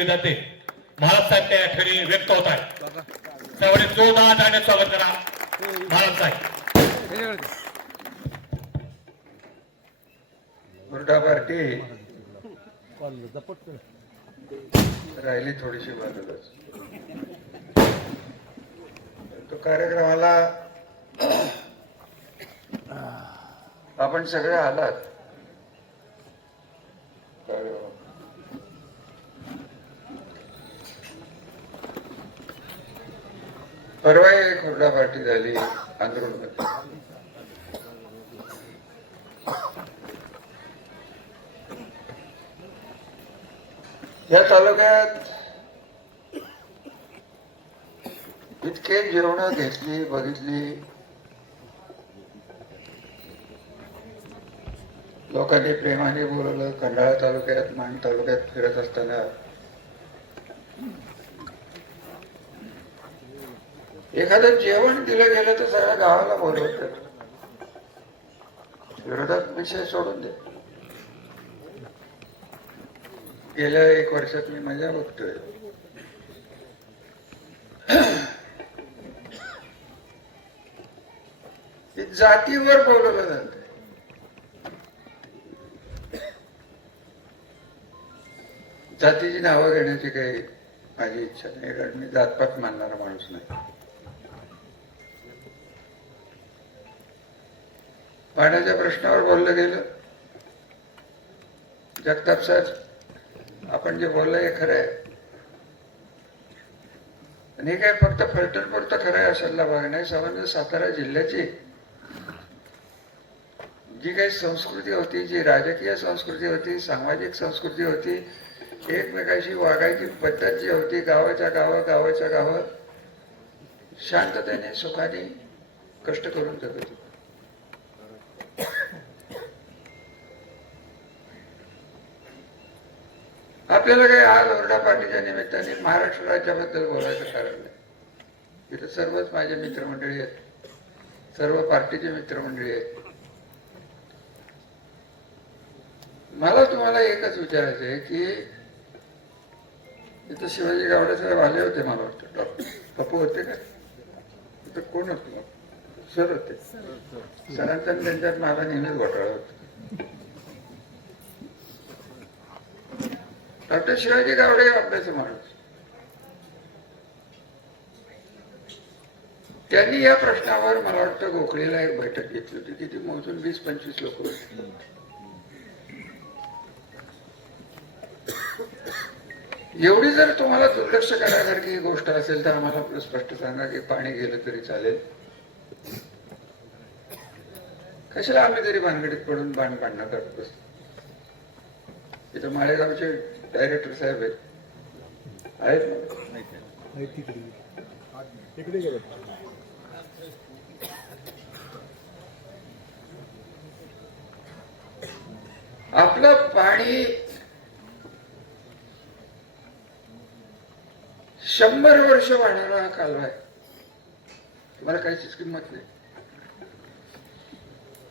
विधाते महाराज साहेब त्या ठिकाणी व्यक्त होत आहे. त्यामुळे जोरदार टाळ्याने स्वागत करा महाराज साहेब. हुरडा पार्टी राहिली थोडीशी बाजूलाच. तो कार्यक्रमाला आपण सगळे आलात. परवा एक हुरडा पार्टी झाली आंध्रमध्ये. या तालुक्यात इतके जेवण घेतली बघितली. लोकांनी प्रेमाने बोलवलं. खंडाळा तालुक्यात मान तालुक्यात फिरत असताना एखादं जेवण दिलं गेलं तर सगळ्या गावाला बोलवतात. विरोधात विषय सोडून दे. गेल्या 1 वर्षात मी मजा बघतोय. जातीवर बोलवलं जात. जातीची नावं घेण्याची काही माझी इच्छा नाही, कारण मी जातपात मानणारा माणूस नाही. पाण्याच्या प्रश्नावर बोललं गेलं. जगताप साहेब आपण जे बोललं हे खरं आहे. आणि हे काय फक्त फलटण पुरतं खरं आहे असायला भाग नाही. सामान्य सातारा जिल्ह्याची जी काही संस्कृती होती, जी राजकीय संस्कृती होती, सामाजिक संस्कृती होती, एकमेकाशी वागायची पद्धत जी होती, गावाच्या गावं शांततेने सुखाने कष्ट करून जगत होती. आपल्याला काही आज ओरडा पार्टीच्या निमित्ताने महाराष्ट्र राज्याबद्दल बोलायचं कारण नाही. इथं सर्वच माझे मित्रमंडळी आहेत, सर्व पार्टीचे मित्रमंडळी आहेत. मला तुम्हाला एकच विचारायचं आहे की इथं शिवाजी गावडे साहेब आले होते. मला वाटतं डॉक्टर पप्पू होते का? इथं कोण होते? सर होते. सरांचा त्यांच्यात माझा नेहमीच घोटाळा होता. डॉक्टर शिवाजी गावडे अभ्यासू माणूस. त्यांनी या प्रश्नावर मला वाटतं गोखलेला एक बैठक घेतली होती. किती मोजून 20-25 लोक होते. एवढी जर तुम्हाला दुर्लक्ष करायसारखी गोष्ट असेल तर आम्हाला आपलं स्पष्ट सांगा की पाणी गेलं तरी चालेल. कशाला आम्ही तरी भानगडीत पडून बाण पाडणं करत बसतो. इथं माळेगावचे डायरेक्टर साहेब आहेत ना. आपलं पाणी 100 वर्ष वाढणारा हा कालवा आहे. तुम्हाला काहीच किंमत नाही.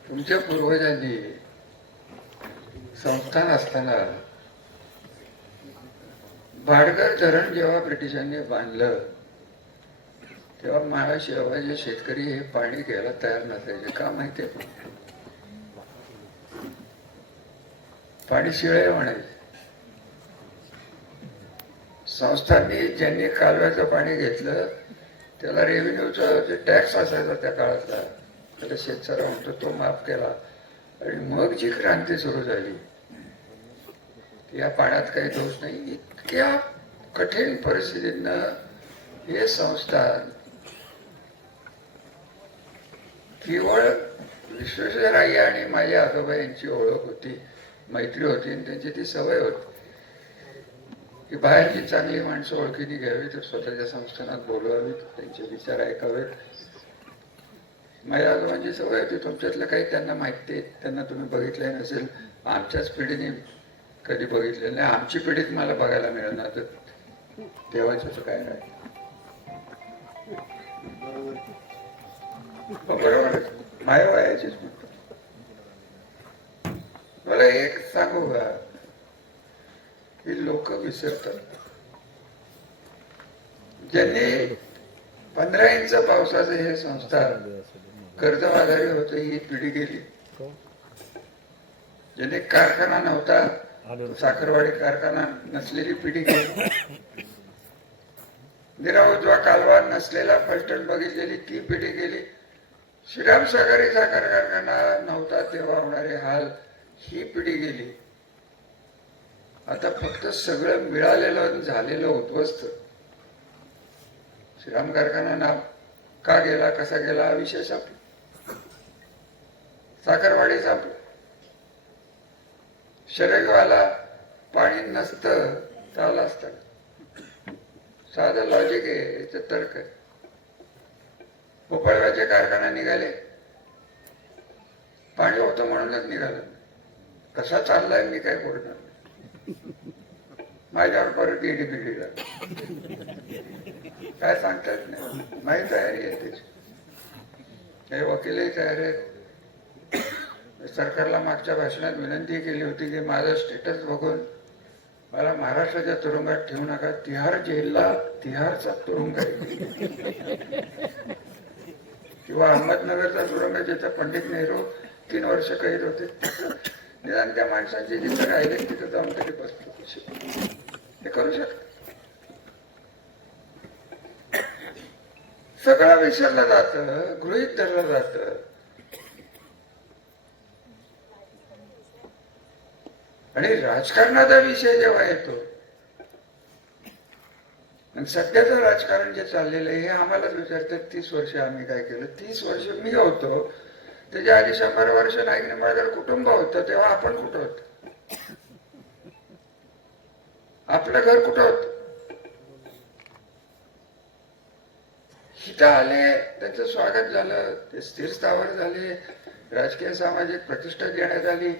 तुमच्या पूर्वजांनी संस्थान असताना भाटघर धरण जेव्हा ब्रिटिशांनी बांधलं तेव्हा महाशिवाजी शेतकरी हे पाणी घ्यायला तयार नसायचे. का माहितीये? पाणी शिळे म्हणायचे. संस्थांनी ज्यांनी कालव्याचं पाणी घेतलं त्याला रेव्हेन्यूचा जे टॅक्स असायचा त्या काळातला, त्याला शेतकरी म्हणतो, तो माफ केला. आणि मग जी क्रांती सुरू झाली, या पाण्यात काही दोष नाही. इतक्या कठीण परिस्थितीतनं हे संस्थान केवळ विश्वेश्वरय्या आणि माझ्या आजोबा यांची ओळख होती, मैत्री होती, आणि त्यांची ती सवय होती की बाहेरची चांगली माणसं ओळखीने घ्यावी तर स्वतःच्या संस्थानात बोलवावी, त्यांचे विचार ऐकावेत. माझ्या आजोबांची सवय होती. तुमच्यातलं काही त्यांना माहिती, त्यांना तुम्ही बघितलं नसेल, आमच्याच पिढीने कधी बघितलेलं नाही. आमची पिढीत मला बघायला मिळणार तर देवाचं काय नाही. बरोबर माझ्या वयाचीच म्हणतो. मला एक सांगू का, ही लोक विसरतात. ज्यांनी 15 इंच पावसाचे हे संस्थान कर्जबाजारी होते ही पिढी गेली. ज्याने कारखाना नव्हता, साखरवाडी कारखाना नसलेली पिढी गेली. निरा उजवा कालवा नसलेला फलटण बघितलेली ती पिढी गेली. श्रीराम सहकारी साखर कारखाना नव्हता तेव्हा होणारे हाल ही पिढी गेली. आता फक्त सगळं मिळालेलं झालेलं उद्ध्वस्त. श्रीराम कारखाना नाव का गेला, कसा गेला हा विषय संपला. साखरवाडी संपला. शरगवाला पाणी नसतं तर आलं असतं. साधं लॉजिक आहे, याचं तर्क आहे. भोपाळव्याचे कारखाना निघाले, पाणी होतं म्हणूनच निघालं. कसा चाललाय मी काय बोलणार. माझ्यावर परत ईडीपीडीला काय सांगता येत नाही. माझी तयारी आहे त्याची. हे वकीलही तयार आहेत. सरकारला मागच्या भाषणात विनंती केली होती की माझं स्टेटस बघून मला महाराष्ट्राच्या तुरुंगात ठेवू नका. तिहार जेलला तिहारचा तुरुंग आहे किंवा अहमदनगरचा तुरुंग जिथे पंडित नेहरू 3 वर्ष कैद होते. निदान त्या माणसांची जिथे राहिले तिथे जाऊन तरी बसतो. हे करू शकत. सगळं विसरलं जातं, गृहीत धरलं जातं. आणि राजकारणाचा विषय जेव्हा येतो, आणि सध्याचं राजकारण जे चाललेलं आहे हे आम्हालाच विचारतात 30 वर्ष आम्ही काय केलं. 30 वर्ष मी होतो, त्याच्या आधी 100 वर्ष नाईक निंबाळकर कुटुंब होतं, तेव्हा आपण कुठं होतो. आपलं घर कुठं होत. इथं आले, त्यांचं स्वागत झालं, ते स्थिर स्थावर झाले, राजकीय सामाजिक प्रतिष्ठा देण्यात आली.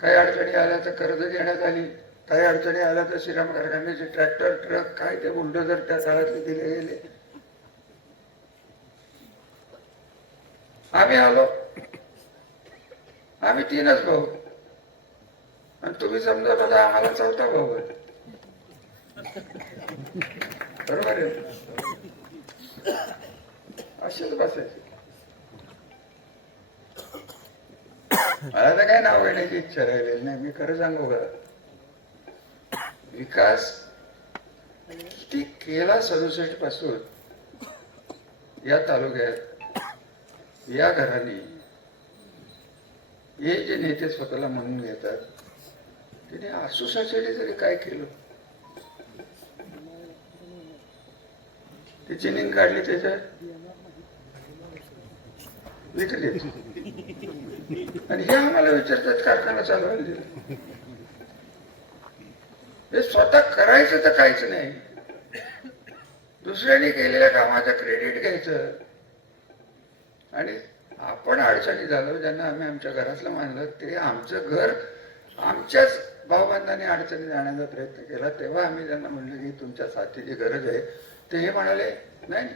काही अडचणी आल्या तर कर्ज देण्यात आली, काही अडचणी आल्या तर श्रीराम कारखान्याचे ट्रॅक्टर, ट्रक, काय ते बुलडोझर त्या काळातले दिले गेले. आम्ही आलो, आम्ही 3च भाऊ आणि तुम्ही समजा बघा आम्हाला 4था भाऊ आहे. बरोबर आहे. असेच बसायचे. मला तर काय नाव घेण्याची इच्छा राहिलेली नाही. मी खरं सांगू का, विकास किती केला 67 पासून या तालुक्यात, या घराने, हे जे नेते स्वतःला म्हणून घेतात, त्याने आसूसाठी तरी काय केलं. ती चिनिंग काढली त्याच्यात विकली आणि हे आम्हाला विचारतात कारखाना चालवायला दिला. हे स्वतः करायचं तर काहीच नाही, दुसऱ्यांनी केलेल्या कामाचं क्रेडिट घ्यायचं. आणि आपण अडचणी झालो, ज्यांना आम्ही आमच्या घरातलं मानलं, ते आमचं घर आमच्याच भावबंधाने अडचणी जाण्याचा प्रयत्न केला. तेव्हा आम्ही त्यांना म्हणलं की तुमच्या साथीची गरज आहे. ते हे म्हणाले नाही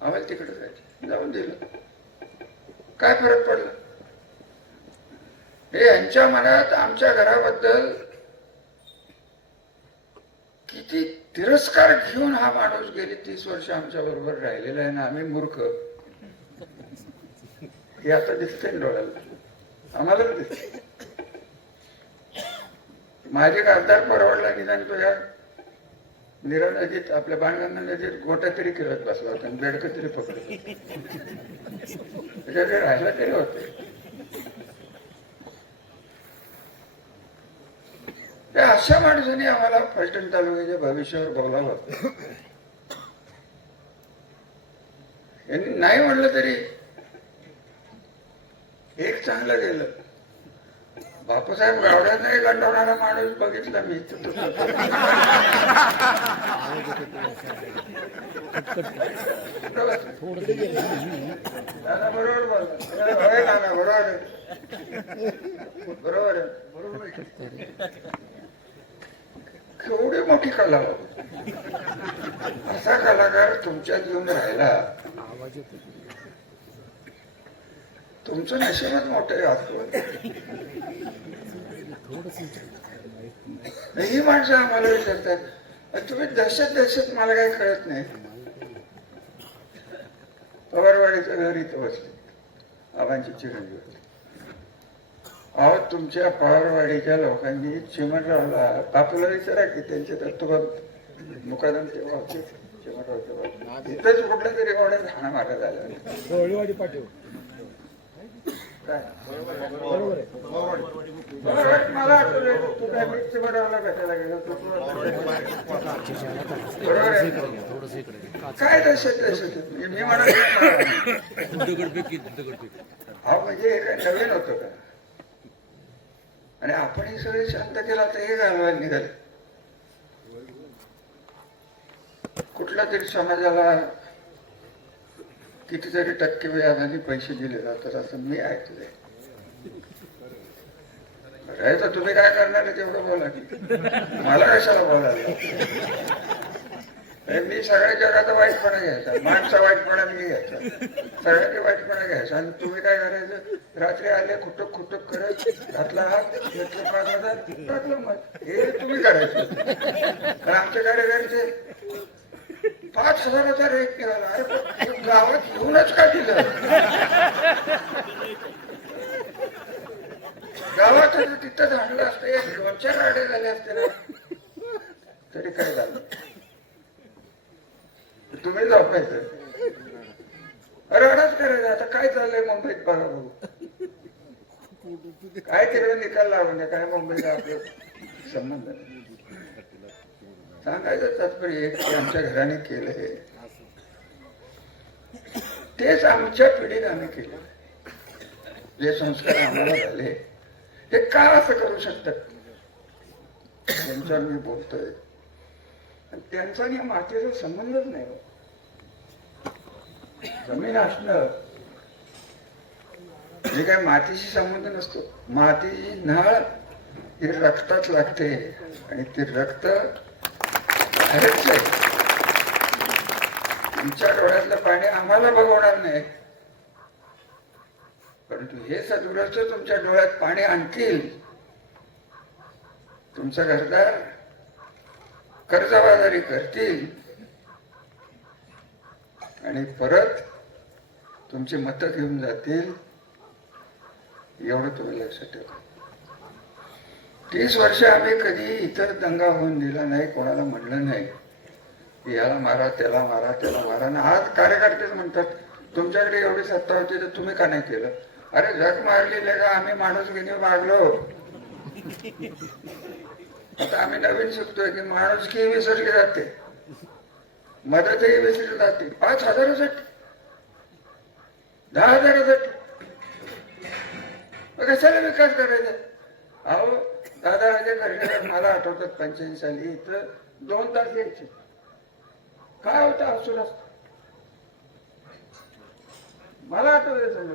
आम्हाला तिकडे जायचं, जाऊन दिलं. काय फरक पडला. हे यांच्या मनात आमच्या घराबद्दल किती तिरस्कार घेऊन हा माणूस गेली 30 वर्ष आमच्या बरोबर राहिलेला आहे ना. आम्ही मूर्ख हे आता दिसते डोळ्याला, आम्हाला दिसते. माझे खासदार परवडला निदान तो या नीरा नदीत, आपल्या बाणगंगा नदीत गोटा तरी खेळत बसला होता आणि बेडकं तरी पकडत त्याच्याकडे राहायला तरी होते. त्या अशा माणसाने आम्हाला फलटण तालुक्याच्या भविष्यावर बोलावं. यांनी नाही म्हणलं तरी एक चांगलं गेलं. बापूसाहेब गावड्याने गंडवणारा माणूस बघितला मी. दादा बरोबर बोलला, बरोबर बरोबर. केवढी मोठी कला. असा कलाकार तुमच्यात येऊन राहिला, तुमचं नशीबच मोठं आहे. ही माणसं आम्हाला विचारतात तुम्ही दहशत दहशत मला काही कळत नाही. पवारवाडीचं घर इथं बसले आबांची चिरंजीव होते. अहो तुमच्या पवारवाडीच्या लोकांनी चिमणरावला बापूला विचारा की त्यांचे तत्व मुकादम तेव्हा होते चिमणराव इथंच कुठल्या तरी कोणा हाणा मारा झाला काय मला आठवलं तू काय मी चिमणरावला भेटायला गेलो बरोबर आहे. काय दहशत दहशत मी म्हणाल हा म्हणजे हे काय नवीन होतं का आणि आपण हे सगळे शांत केला तर हे घालवायला निघाले. कुठल्या तरी समाजाला कितीतरी टक्के व्याजाने पैसे दिले जातात असं मी ऐकलंय. बरं तर तुम्ही काय करणार आहे तेवढं बोला की मला कशाला बोलायला. मी सगळ्या जगाचा वाईटपणा घ्यायचा माणसा वाईटपणा मी घ्यायचा सगळ्यांनी वाईटपणा घ्यायचा आणि तुम्ही काय करायचं रात्री आले खुटक खुटक करत घातला हात घेतलं 5,000 टाकलं मग हे तुम्ही करायचं. पण आमच्या कार्यकर्ते 5,000चा रेट निघाला. अरे गावात येऊनच का दिलं गावात तिथं झाडलं असतं 1-2-4 गाड्या झाले असते ना तरी काय झालं. तुम्ही झोपायचं रडाच करायचं. आता काय चाललंय मुंबईत बघा भाऊ काय तिकडे निकाल लावून काय मुंबईचा आपलं संबंध सांगायचं तात्पर्य की आमच्या घराने केलंय तेच आमच्या पिढीत आम्ही केलं. जे संस्कार आम्हाला झाले ते का असं करू शकतात त्यांच्यावर मी बोलतोय. त्यांचा आणि मातीचा संबंधच नाही. जमीन असणं हे काय मातीशी संबंध नसतो. मातीची नळ ही रक्तात लागते आणि ते रक्त खरंच आहे. तुमच्या डोळ्यातलं पाणी आम्हाला बघवणार नाही परंतु हे सद्ग्रस्त तुमच्या डोळ्यात पाणी आणतील. तुमचा घरदार कर्जबाजारी करतील आणि परत तुमची मतं घेऊन जातील. एवढं तुम्ही लक्षात ठेवा. 30 वर्ष आम्ही कधी इतर दंगा होऊन दिला नाही. कोणाला म्हणलं नाही याला मारा त्याला मारा त्याला मारा. आणि आज कार्यकर्तेच म्हणतात तुमच्याकडे एवढी सत्ता होती तर तुम्ही का नाही केलं. अरे जग मारलेले का आम्ही माणूस घेणे वागलो. आता आम्ही नवीन शिकतोय की माणुसकी विसरली जाते मदतही विसरली जाते. 5,000साठी 10,000साठी कशाला विकास करायचा. अहो दादाराजे कर्णिकर मला आठवतात 85 साली इथं 2 तास यायचे. काय होता असू असत मला आठवत समजा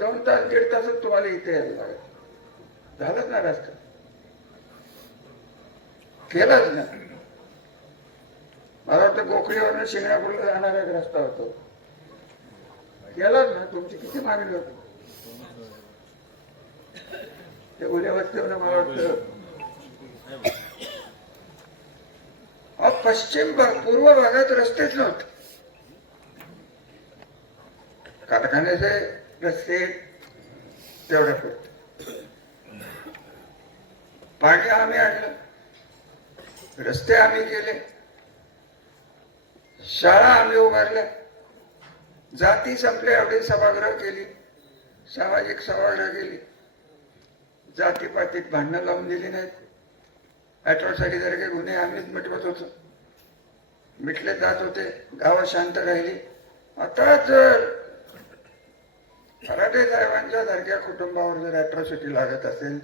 2 तास 1.5 तासात तुम्हाला इथे यायला लागेल. झालंच ना रस्ता केलाच ना. मला वाटतं गोखळीवरून शिंगणापूरला जाणारा एक रस्ता होतो केलाच ना. तुमची किती मागणी होती ते उद्या वस्तीवर मला वाटतं पश्चिम पूर्व भागात रस्तेच नव्हते. कारखान्याचे रस्ते तेवढ्या पुरते. पाणी आम्ही आणलं रस्ते आम्ही केले शाळा आम्ही उभारल्या जाती संपल्या एवढी सभागृह केली सामाजिक सभागृह केली. जातीपातीत भांडणं लावून दिली नाहीत. अॅट्रॉसिटी सारखे गुन्हे आम्हीच मिटवत होतो. मिटले जात होते. गावं शांत राहिली. आता जर फराटे साहेबांच्या सारख्या कुटुंबावर जर अॅट्रॉसिटी लागत असेल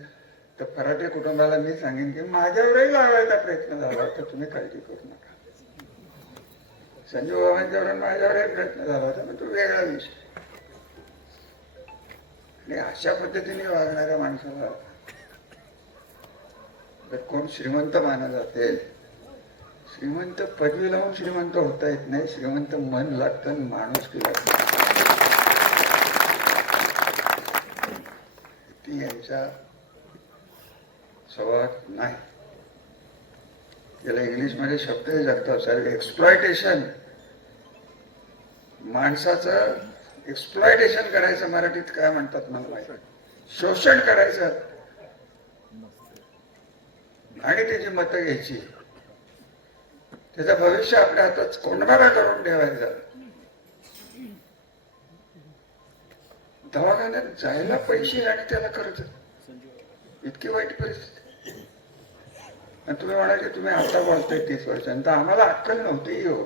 तर फराटे कुटुंबाला मी सांगेन की माझ्यावरही लावायचा प्रयत्न झाला तर तुम्ही काळजी करू नका. संजीव बाबांच्यावर माझ्यावरही प्रयत्न झाला होता पण तो वेगळा विषय. आणि अशा पद्धतीने वागणाऱ्या माणसाला जर कोण श्रीमंत मानला जाते. श्रीमंत पदवी लावून श्रीमंत होता येत नाही. श्रीमंत मन लागतं माणुसकी लागतं. ती यांच्या स्वभावात नाही. त्याला इंग्लिशमध्ये शब्द जगताप साहेब, एक्सप्लॉयटेशन. माणसाचं एक्सप्लॉयटेशन करायचं, मराठीत काय म्हणतात मला माहिती, शोषण करायचं आणि त्याची मतं घ्यायची, त्याचं भविष्य आपल्या हातात कोंडमारा करून ठेवायचा. दवाखान्यात जायला पैसे आणि त्याला खर्च, इतकी वाईट परिस्थिती. आणि तुम्ही म्हणाले तुम्ही आता बोलताय 30 वर्षांत, आम्हाला अक्कल नव्हती हो,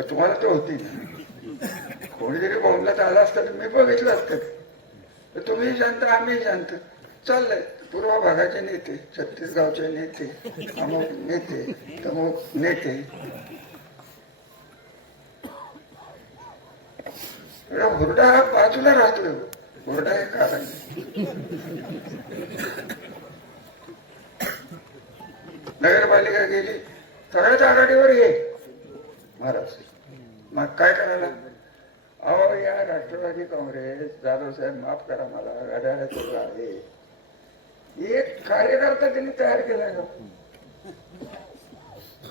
तुम्हाला तर होती ना. कोणीतरी बोलण्यात आला असता तर मी बघितलं असतं. तर तुम्ही शांत, आम्ही शांत चाललंय. पूर्व भागाचे नेते, छत्तीसगावचे नेते, अमुक नेते, तमुक नेते, हुरडा हा बाजूला राहतोय. हुरडा हे कारण नगरपालिका गेली, सगळ्याच आघाडीवर ये महाराज. मग काय करायला? अहो या राष्ट्रवादी काँग्रेस, जाधव साहेब माफ करा मला, घड्याळाचं आहे, एक कार्यकर्ता त्यांनी तयार केलाय का?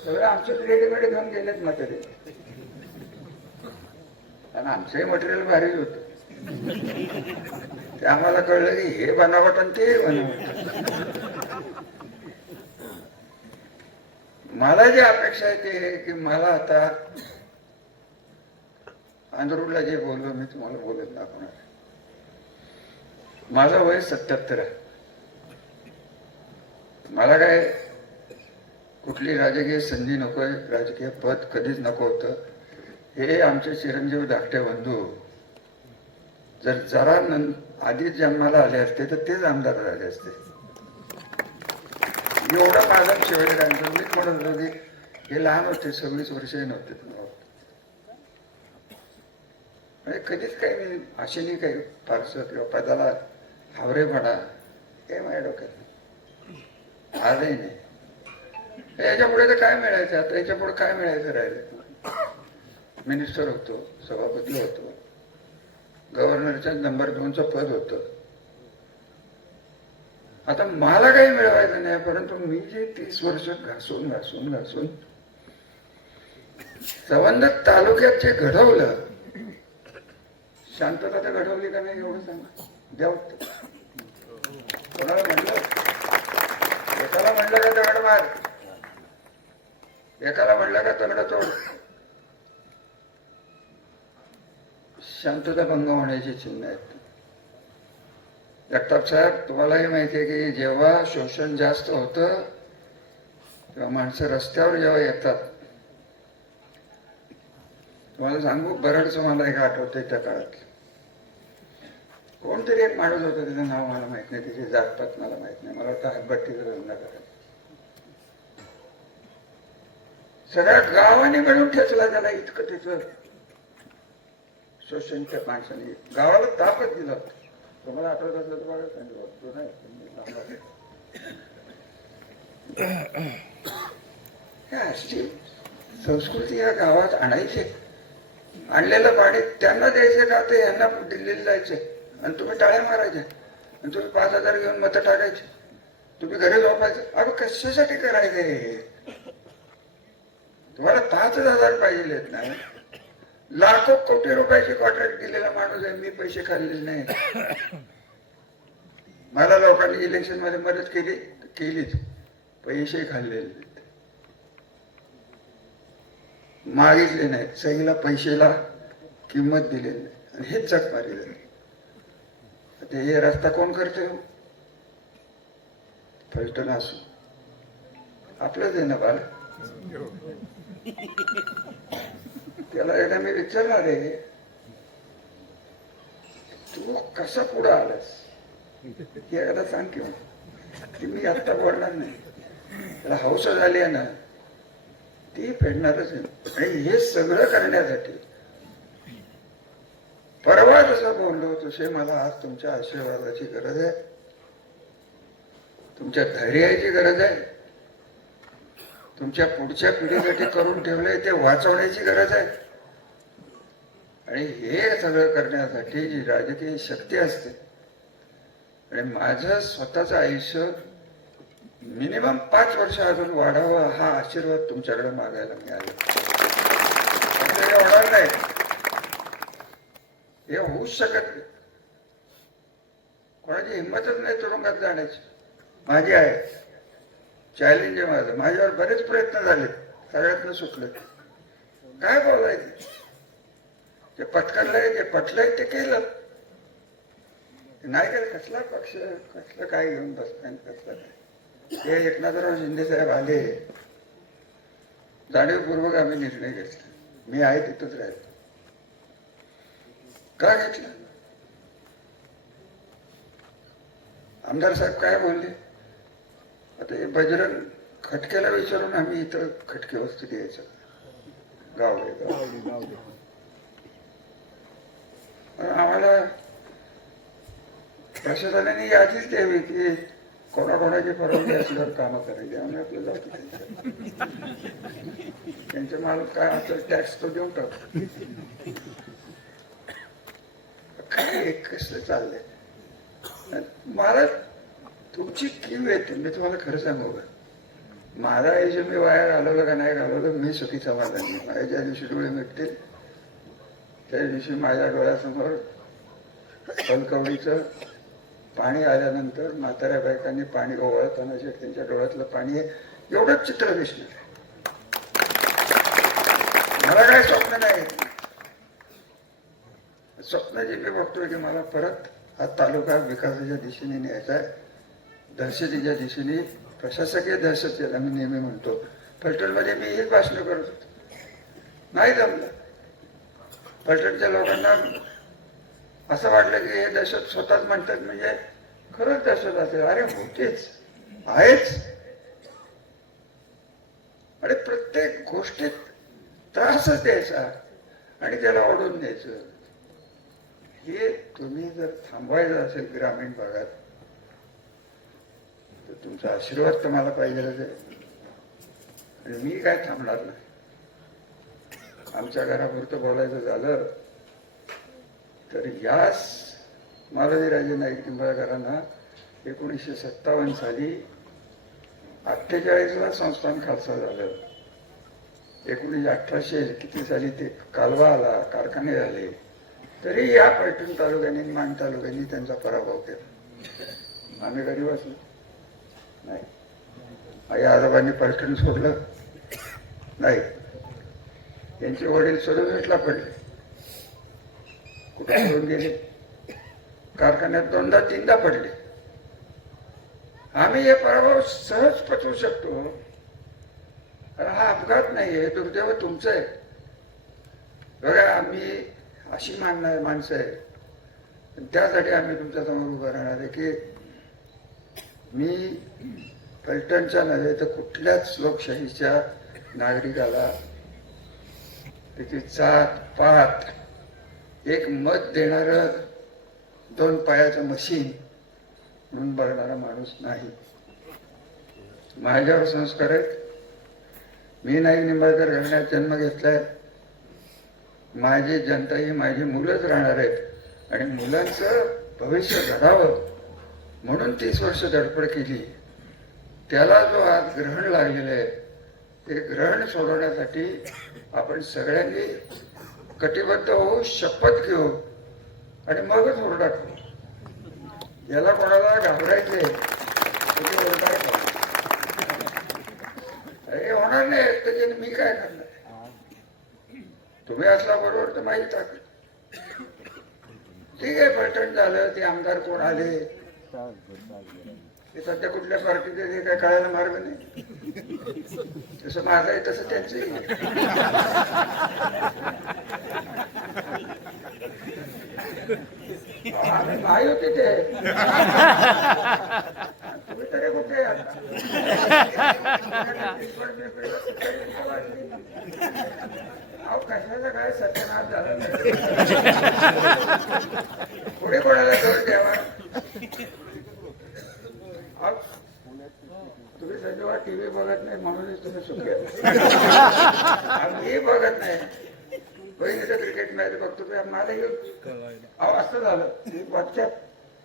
सगळं आमचं रेडीमेड घेऊन गेलेत मटेरियल, आणि आमचंही मटेरियल भारीच होत. ते आम्हाला कळलं की हे बनावट आणि ते बनावट. मला जी अपेक्षा आहे ते की मला आता आंध्रूला जे बोललो मी तुम्हाला बोलत दाखवणार. माझं वय 77 आहे. मला काय कुठली राजकीय संधी नकोय, राजकीय पद कधीच नको होतं. हे आमचे चिरंजीव धाकटे बंधू जर जरा आधीच जन्माला आले असते तर तेच आमदार झाले असते. एवढा माझा शिवाजीराजांचं मीच म्हणत होतो की हे लहान होते, 26 वर्षही नव्हते. म्हणजे कधीच काही मी आशेने काही फारसं किंवा पदाला हावरेपणा काही माझ्या डोक्यात आजही नाही. याच्या पुढे तर काय मिळायचं, आता याच्या पुढे काय मिळायचं राहिलं. मिनिस्टर होतो, सभापती होतो, गव्हर्नरच्या नंबर 2चं पद होतं. आता मला काही मिळवायचं नाही, परंतु मी जे 30 वर्ष घासून घासून घासून संबंध तालुक्यात जे घडवलं, शांतता तर घडवली का नाही एवढं सांगा. द्या उत्तर. कोणाला म्हणलं, एकाला म्हणलं का दगड मार, एकाला म्हणलं का तगड तोड. शांतता भंग होण्याची चिन्ह आहेत. जगताप साहेब, तुम्हालाही माहिती आहे की जेव्हा शोषण जास्त होतं तेव्हा माणसं रस्त्यावर जेव्हा येतात, तुम्हाला सांगू, बरडचं मला एक आठवतंय त्या काळात. कोणतरी एक माणूस होता, त्याचं नाव मला माहित नाही, त्याची जातपात मला माहित नाही, मला वाटतं हातभट्टीचा धंदा करायचा. सगळ्या गावाने मिळून ठेचला त्याला, इतकं त्याचं शोषण त्या माणसाने गावाला तापच दिला होता. तुम्हाला आठवत असलं तर बघा, सांगितलं अशी संस्कृती या गावात आणायची. आणलेलं पाणी त्यांना द्यायचे का ते यांना दिल्लीला जायचे, आणि तुम्ही टाळ्या मारायच्या, आणि तुम्ही 5,000 घेऊन मतं टाकायचे, तुम्ही घरी झोपायचं. अगं कशासाठी करायचं हे? तुम्हाला 5,000 पाहिजे ना? लाखो कोटी रुपयाची कॉन्ट्रॅक्ट दिलेला माणूस आहे, मी पैसे खाल्लेले नाही. मला लोकांनी इलेक्शन मध्ये मदत केलीच, पैसे खाल्लेले मागितले नाही, सहीला पैशाला किंमत दिलेली नाही, आणि हेच जग मारी झाली. ते हे रस्ता कोण करते? फलटण असू आपलंच आहे ना बाळ. त्याला एकदा मी विचारणार आहे, तू कसा पुढे आलास हे एकदा सांग किंवा. की मी आत्ता बोलणार नाही, त्याला हौस झाली आहे ना, ती फेडणारच आहे. आणि हे सगळं करण्यासाठी परवा जसं बोललो तसे मला आज तुमच्या आशीर्वादाची गरज आहे, तुमच्या धैर्याची गरज आहे, तुमच्या पुढच्या पिढीसाठी करून ठेवलंय ते वाचवण्याची गरज आहे. आणि हे सगळं करण्यासाठी जी राजकीय शक्ती असते, आणि माझं स्वतःचं आयुष्य मिनिमम 5 वर्ष अजून वाढावा हा आशीर्वाद तुमच्याकडे मागायला मिळाला. आपल्याला होणार नाही, हे होऊच शकत नाही. कोणाची हिंमतच नाही तुरुंगात जाण्याची. माझी आहे, चॅलेंज आहे माझं. माझ्यावर बरेच प्रयत्न झाले, सगळ्यातनं सुटलं. काय बोलायचं, ते पत्करलंय, ते पटलंय, ते केलं नाही. काय कसला पक्ष, कसलं काय घेऊन बसताय, कसलं काय. हे एकनाथराव शिंदे साहेब आले, जाणीवपूर्वक आम्ही निर्णय घेतला. मी आहे तिथंच राहील. का घेतला? आमदार साहेब काय बोलले, आता हे बजरंग खटक्याला विचारून आम्ही इथं खटके वस्तू द्यायचं. गाव आम्हाला प्रशासनाने यादीच द्यावी की कोणाकोणाची परवानगी असल्यावर कामं करायची. आम्ही आपलं जातो, त्यांचे माल काय असेल टॅक्स तो देऊन टाकतो. काय कसं चाललंय. मला तुमची कीव येते. मी तुम्हाला खरं सांगू का, माझा आयुष्य मी वाया घालवलं का नाही घालवलं मी सुखी समाधान नाही. माझ्या ज्या दिवशी डोळे मिटतील त्या दिवशी माझ्या डोळ्यासमोर फलकवडीचं पाणी आल्यानंतर म्हाताऱ्या बायकांनी पाणी ओवाळताना जे त्यांच्या डोळ्यातलं पाणी आहे, एवढंच चित्र दिसणार. मला काय स्वप्न नाही. स्वप्न जे मी बघतोय की मला परत हा तालुका विकासाच्या दिशेने न्यायचा आहे, दहशतीच्या दिशेने. प्रशासकीय दहशत याला मी नेहमी म्हणतो. फलटणमध्ये मी हेच भाषण करत होतो, नाही जमलं. फलटणच्या लोकांना असं वाटलं की हे दहशत स्वतःच म्हणतात म्हणजे खरंच दहशत असेल. अरे होतेच, आहेच. आणि प्रत्येक गोष्टीत त्रासच द्यायचा आणि त्याला ओढून द्यायचं. हे तुम्ही जर थांबवायचं असेल ग्रामीण भागात तर तुमचा आशीर्वाद तर मला पाहिजेलच आहे. आणि मी काय थांबणार नाही. आमच्या घरापुरतं बोलायचं झालं तर याच मालवीराजे नाईक निंबाळकरांना 1957 साली 48ला संस्थान खालसा झालं. 1800 किती साली ते कालवा आला, कारखाने झाले. तरी या पैठण तालुक्याने, मान तालुक्याने त्यांचा पराभव केला. आम्ही गरीब असलो नाही. आई आजोबांनी पैठण सोडलं नाही. त्यांचे वडील सरोजला पडले, कुठे सोडून गेले, कारखान्यात 2दा 3दा पडले. आम्ही हे पराभव सहज पचवू शकतो. हा अपघात नाहीये, दुर्दैव तुमचं आहे. बघा, आम्ही अशी मानणारी माणसं आहे, त्यासाठी आम्ही तुमच्या समोर उभं राहणार आहे की मी फलटणच्या नव्हे तर कुठल्याच लोकशाहीच्या नागरिकाला त्याची जात पात एक मत देणार 2 पायाचं मशीन म्हणून बघणारा माणूस नाही. माझ्यावर संस्कार आहेत. मी नाईक निंबाळकर घराण्यात जन्म घेतलाय. माझी जनता ही माझी मुलंच राहणार आहेत आणि मुलांचं भविष्य घडावं म्हणून 30 वर्ष धडपड केली. त्याला जो आज ग्रहण लागलेलं आहे ते ग्रहण सोडवण्यासाठी आपण सगळ्यांनी कटिबद्ध होऊ, शपथ घेऊ आणि मगच ओरडा करू. याला कोणाला घाबरायचे हे होणार नाही. त्याच्याने मी काय करणार. तुम्ही असला बरोबर तर माहीत टाकलं. ठीक आहे, फलटण झालं, ते आमदार कोण आले, ते सध्या कुठल्या पार्टीचे ते काय कळायला मार्ग नाही. जसं माझं आहे तसं त्यांचंही. आम्ही भाई होते ते. तुम्ही तरी कुठे आता कशाचा काय सत्यनाश झाला पुढे कोणाला दोष द्यावा. तुम्ही सध्या टीव्ही बघत नाही म्हणूनच तुम्ही सुखी आम्ही बघत नाही. बहिणीचं क्रिकेट मॅच बघतो माझा येऊन असं झालं. व्हॉट्सअप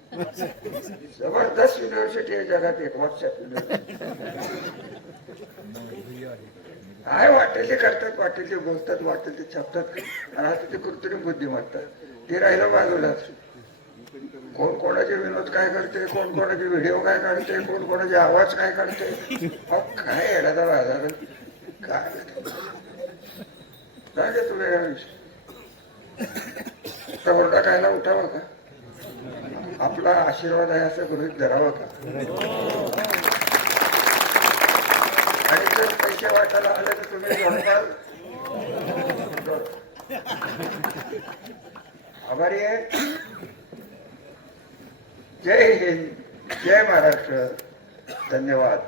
जबरदस्त युनिव्हर्सिटी आहे जगात एक व्हॉट्सअप युनिव्हर्सिटी. काय वाटेल ते करतात, वाटेल ते बोलतात, वाटेल ते छापतात आणि आता ते कृत्रिम बुद्धिमत्ता ते राहिलं बाजूलाच. कोण कोणाचे विनोद काय करते, कोण कोणाचे व्हिडिओ काय काढते, कोण कोणाचे आवाज काय काढते. अहो काय येण्याचा बाजार काय सांगे तुला या विषयी. ओरडा खायला उठावं का, आपला आशीर्वाद आहे असं गृहीत धरावं का. आणि जर पैसे वाटायला आले तर तुम्ही जोडताल. आभारी आहे. जय हिंद, जय महाराष्ट्र, धन्यवाद.